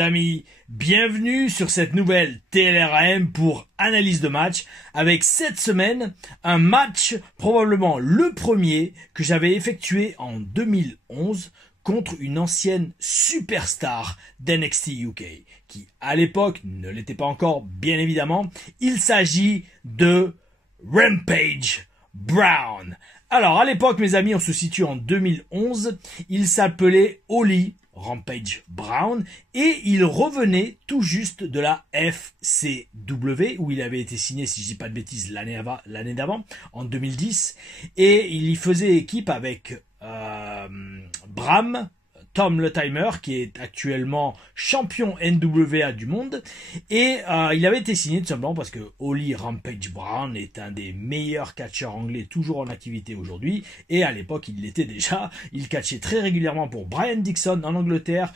amis, bienvenue sur cette nouvelle TLRAM pour analyse de match avec cette semaine un match probablement le premier que j'avais effectué en 2011 contre une ancienne superstar d'NXT UK qui à l'époque ne l'était pas encore bien évidemment. Il s'agit de Rampage Brown. Alors à l'époque mes amis, on se situe en 2011, il s'appelait Holly Rampage Brown et il revenait tout juste de la FCW où il avait été signé, si je dis pas de bêtises, l'année d'avant, en 2010, et il y faisait équipe avec Bram, Tom le Timer, qui est actuellement champion NWA du monde, et il avait été signé tout simplement parce que Holly Rampage Brown est un des meilleurs catcheurs anglais toujours en activité aujourd'hui, et à l'époque il l'était déjà. Il catchait très régulièrement pour Brian Dixon en Angleterre,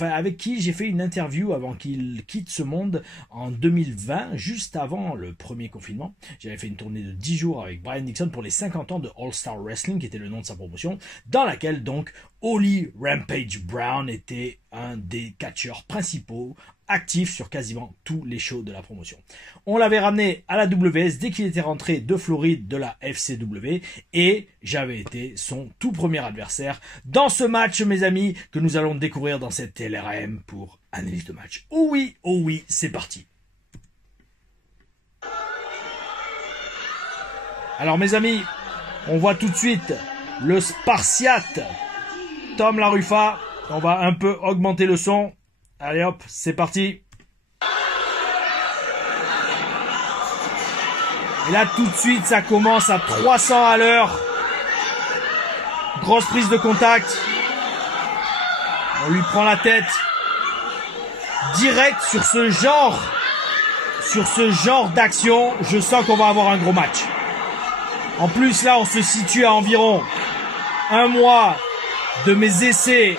avec qui j'ai fait une interview avant qu'il quitte ce monde en 2020, juste avant le premier confinement. J'avais fait une tournée de 10 jours avec Brian Dixon pour les 50 ans de All Star Wrestling, qui était le nom de sa promotion, dans laquelle donc Holly Rampage Brown était un des catcheurs principaux, actif sur quasiment tous les shows de la promotion. On l'avait ramené à la WS dès qu'il était rentré de Floride de la FCW et j'avais été son tout premier adversaire dans ce match, mes amis, que nous allons découvrir dans cette TLRAM pour analyse de match. Oh oui, c'est parti. Alors mes amis, on voit tout de suite le Spartiate Tom LaRuffa. On va un peu augmenter le son. Allez hop, c'est parti. Et là tout de suite ça commence à 300 à l'heure. Grosse prise de contact. On lui prend la tête. Direct sur ce genre d'action, je sens qu'on va avoir un gros match. En plus là on se situe à environ un mois de mes essais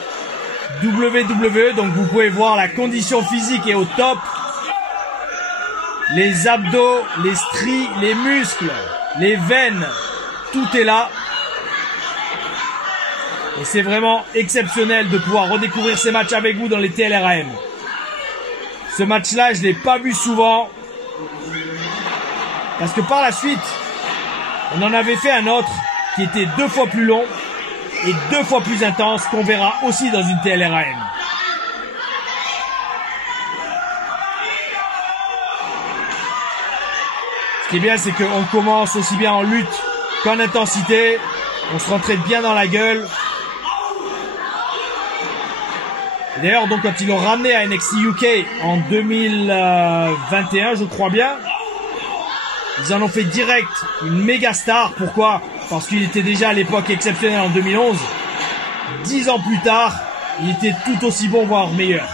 WWE, donc vous pouvez voir la condition physique est au top. Les abdos, les stries, les muscles, les veines, tout est là. Et c'est vraiment exceptionnel de pouvoir redécouvrir ces matchs avec vous dans les TLRAM. Ce match-là, je l'ai pas vu souvent. Parce que par la suite, on en avait fait un autre qui était 2 fois plus long et 2 fois plus intense, qu'on verra aussi dans une TLRAM. Ce qui est bien, c'est qu'on commence aussi bien en lutte qu'en intensité. On se rentrait bien dans la gueule. D'ailleurs, donc quand ils l'ont ramené à NXT UK en 2021, je crois bien, ils en ont fait direct une méga star. Pourquoi ? Parce qu'il était déjà à l'époque exceptionnel en 2011. 10 ans plus tard, il était tout aussi bon, voire meilleur.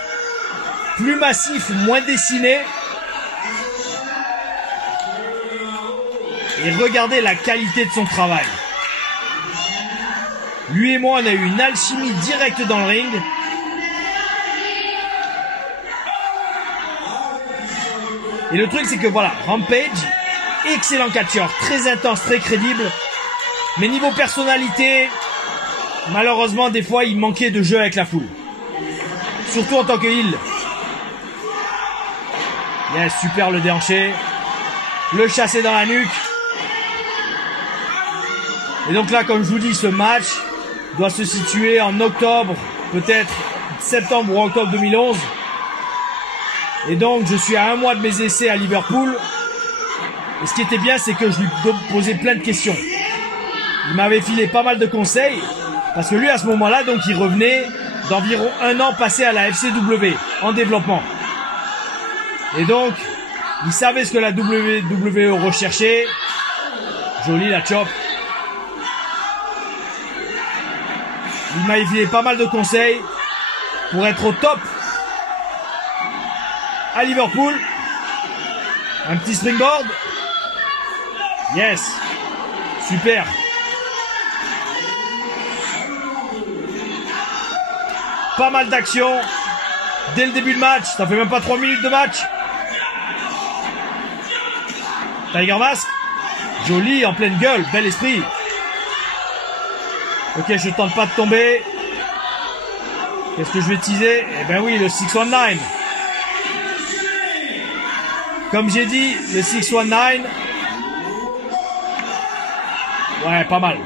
Plus massif, moins dessiné. Et regardez la qualité de son travail. Lui et moi, on a eu une alchimie directe dans le ring. Et le truc, c'est que voilà, Rampage, excellent catcheur, très intense, très crédible. Mais niveau personnalité, malheureusement, des fois, il manquait de jeu avec la foule. Surtout en tant que heel. Yes, super le déhanché. Le chasser dans la nuque. Et donc là, comme je vous dis, ce match doit se situer en octobre, peut-être septembre ou octobre 2011. Et donc, je suis à un mois de mes essais à Liverpool. Et ce qui était bien, c'est que je lui posais plein de questions. Il m'avait filé pas mal de conseils, parce que lui, à ce moment-là, donc, il revenait d'environ 1 an passé à la FCW, en développement. Et donc, il savait ce que la WWE recherchait. Jolie la chop. Il m'avait filé pas mal de conseils pour être au top à Liverpool. Un petit springboard. Yes. Super. Pas mal d'action dès le début de match. Ça fait même pas 3 minutes de match. Tiger Mask. Joli, en pleine gueule. Bel esprit. Ok, je tente pas de tomber. Qu'est-ce que je vais teaser? Eh ben oui, le 619. Comme j'ai dit, le 619. Ouais, pas mal.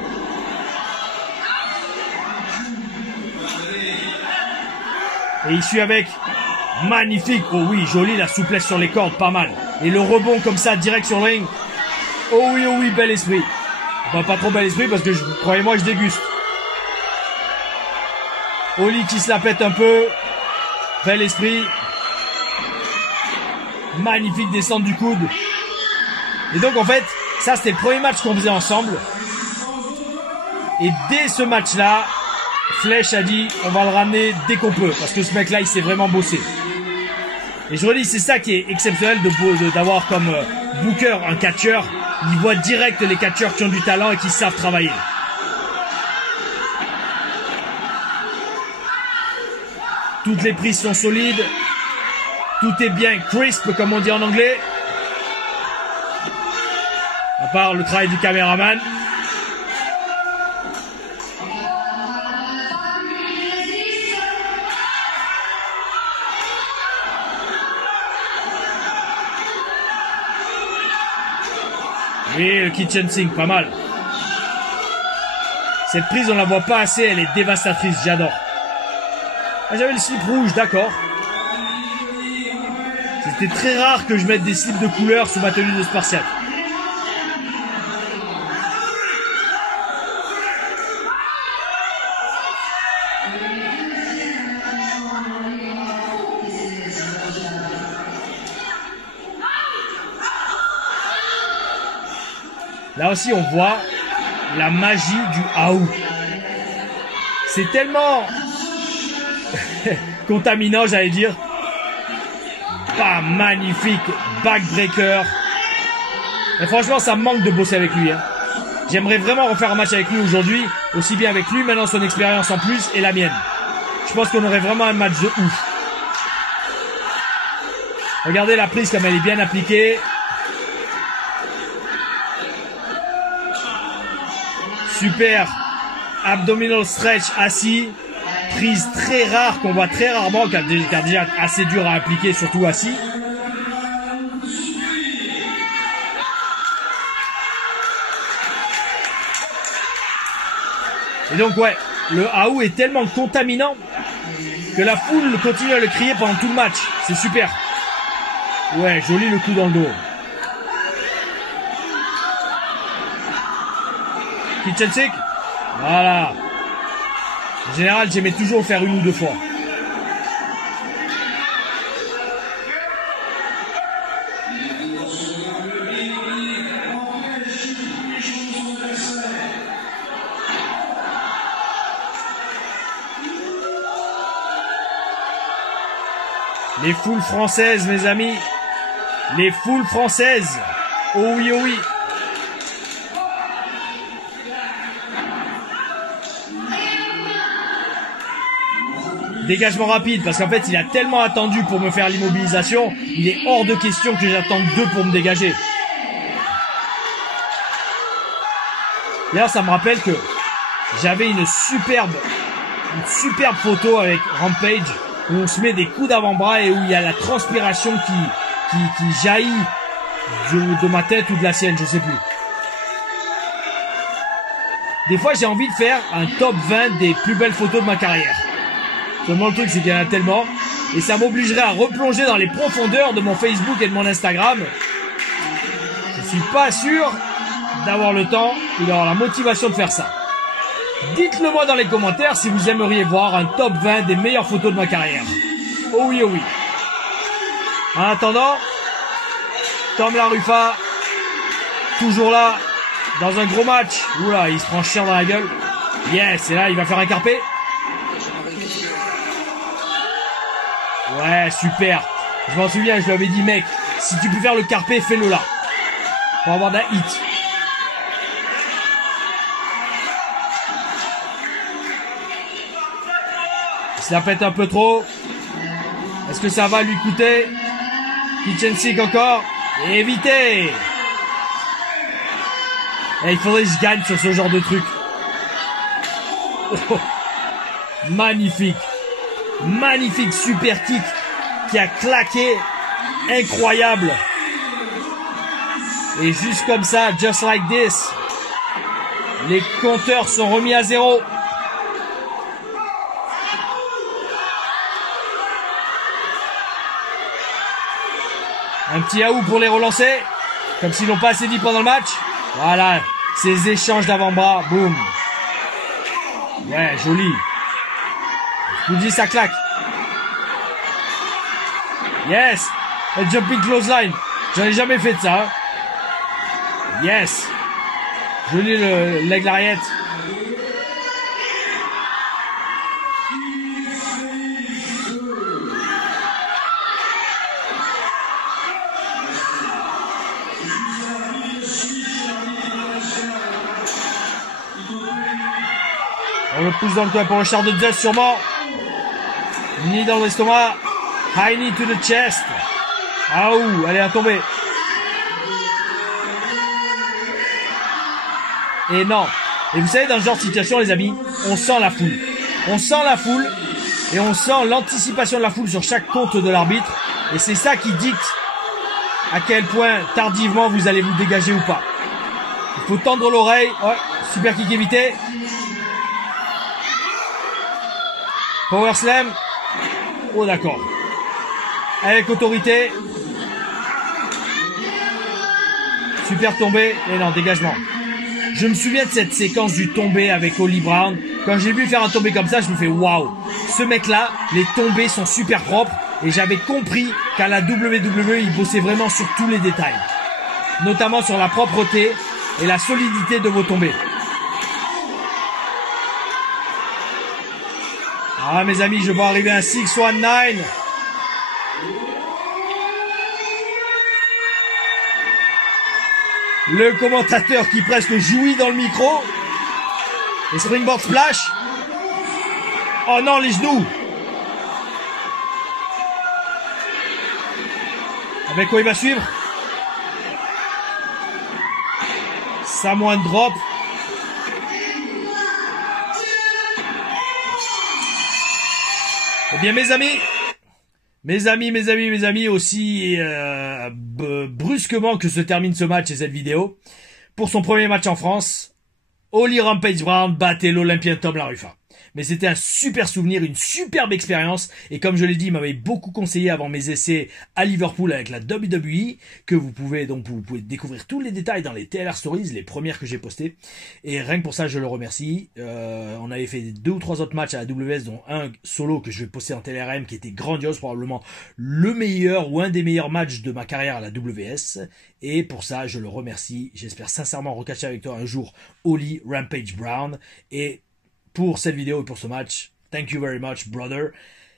Et il suit avec. Magnifique. Oh oui, joli, la souplesse sur les cordes, pas mal. Et le rebond comme ça, direct sur le ring. Oh oui, bel esprit. Enfin, pas trop bel esprit parce que, croyez-moi, je déguste. Oli qui se la pète un peu. Bel esprit. Magnifique descente du coude. Et donc, en fait, ça, c'était le premier match qu'on faisait ensemble. Et dès ce match-là, Flèche a dit, on va le ramener dès qu'on peut. Parce que ce mec-là, il s'est vraiment bossé. Et je redis, c'est ça qui est exceptionnel d'avoir comme booker un catcheur. Il voit direct les catcheurs qui ont du talent et qui savent travailler. Toutes les prises sont solides. Tout est bien crisp, comme on dit en anglais. À part le travail du caméraman. Et le kitchen sink, pas mal. Cette prise, on la voit pas assez, elle est dévastatrice, j'adore. Ah, j'avais le slip rouge, d'accord. C'était très rare que je mette des slips de couleur sous ma tenue de Spartiate. Là aussi, on voit la magie du AU. C'est tellement contaminant, j'allais dire. Pas magnifique backbreaker. Et franchement, ça me manque de bosser avec lui. Hein. J'aimerais vraiment refaire un match avec lui aujourd'hui, aussi bien avec lui, maintenant son expérience en plus, et la mienne. Je pense qu'on aurait vraiment un match de ouf. Regardez la prise comme elle est bien appliquée. Super abdominal stretch assis. Prise très rare qu'on voit très rarement, car déjà assez dur à appliquer, surtout assis. Et donc ouais, le AU est tellement contaminant que la foule continue à le crier pendant tout le match. C'est super. Ouais, joli le coup dans le dos. Kitchen sink. Voilà. En général, j'aimais toujours faire une ou deux fois. Les foules françaises, mes amis. Les foules françaises. Oh oui, oh oui. Dégagement rapide, parce qu'en fait, il a tellement attendu pour me faire l'immobilisation, il est hors de question que j'attende deux pour me dégager. D'ailleurs, ça me rappelle que j'avais une superbe photo avec Rampage, où on se met des coups d'avant-bras et où il y a la transpiration qui jaillit de ma tête ou de la sienne, je sais plus. Des fois, j'ai envie de faire un top 20 des plus belles photos de ma carrière. Seulement le truc, c'est qu'il y en a tellement. Et ça m'obligerait à replonger dans les profondeurs de mon Facebook et de mon Instagram. Je suis pas sûr d'avoir le temps ou d'avoir la motivation de faire ça. Dites-le moi dans les commentaires si vous aimeriez voir un top 20 des meilleures photos de ma carrière. Oh oui, oh oui. En attendant, Tom Laruffa, toujours là, dans un gros match. Oula, il se prend cher dans la gueule. Yes, et là, il va faire un carpé. Ouais, super. Je m'en souviens, je lui avais dit, mec, si tu peux faire le carpé, fais-le là. Pour avoir d'un hit. Il se la pète un peu trop. Est-ce que ça va lui coûter? Kitchen sink encore. Et éviter. Et il faudrait que je gagne sur ce genre de truc. Oh, magnifique. Magnifique super kick qui a claqué. Incroyable. Et juste comme ça, just like this, les compteurs sont remis à 0. Un petit aou pour les relancer. Comme s'ils n'ont pas assez dit pendant le match. Voilà, ces échanges d'avant-bras. Boum. Ouais, joli. Je vous dis, ça claque. Yes. A jumping clothesline. J'en ai jamais fait de ça. Yes. Joli le leg lariat. On le pousse dans le coin pour le char de Death sûrement. Knee dans l'estomac. High knee to the chest. Ah ouh, allez, à tomber. Et non. Et vous savez, dans ce genre de situation, les amis, on sent la foule. On sent la foule et on sent l'anticipation de la foule sur chaque compte de l'arbitre. Et c'est ça qui dicte à quel point tardivement vous allez vous dégager ou pas. Il faut tendre l'oreille. Ouais, super kick évité. Power slam. Oh d'accord. Avec autorité. Super tombé. Et non, dégagement. Je me souviens de cette séquence du tombé avec Holly Brown. Quand j'ai vu faire un tombé comme ça, je me fais waouh. Ce mec-là, les tombés sont super propres. Et j'avais compris qu'à la WWE, il bossait vraiment sur tous les détails. Notamment sur la propreté et la solidité de vos tombés. Ah mes amis, je vois arriver un 619. Le commentateur qui presque jouit dans le micro. Et springboard splash. Oh non, les genoux. Avec quoi il va suivre? Samoan drop. Eh bien mes amis, aussi brusquement que se termine ce match et cette vidéo, pour son premier match en France, Holly Rampage Brown battait l'Olympien Tom LaRufa. Mais c'était un super souvenir, une superbe expérience. Et comme je l'ai dit, il m'avait beaucoup conseillé avant mes essais à Liverpool avec la WWE, que vous pouvez découvrir tous les détails dans les TLR Stories, les premières que j'ai postées. Et rien que pour ça, je le remercie. On avait fait 2 ou 3 autres matchs à la WS, dont un solo que je vais poster en TLRM, qui était grandiose, probablement le meilleur ou un des meilleurs matchs de ma carrière à la WS. Et pour ça, je le remercie. J'espère sincèrement recatcher avec toi un jour Holly Rampage Brown. Et pour cette vidéo et pour ce match, thank you very much, brother.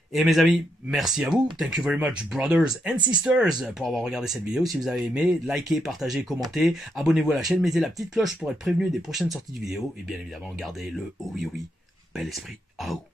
Et mes amis, merci à vous. Thank you very much, brothers and sisters, pour avoir regardé cette vidéo. Si vous avez aimé, likez, partagez, commentez, abonnez-vous à la chaîne, mettez la petite cloche pour être prévenu des prochaines sorties de vidéos. Et bien évidemment, gardez le oh oui, bel esprit. Au.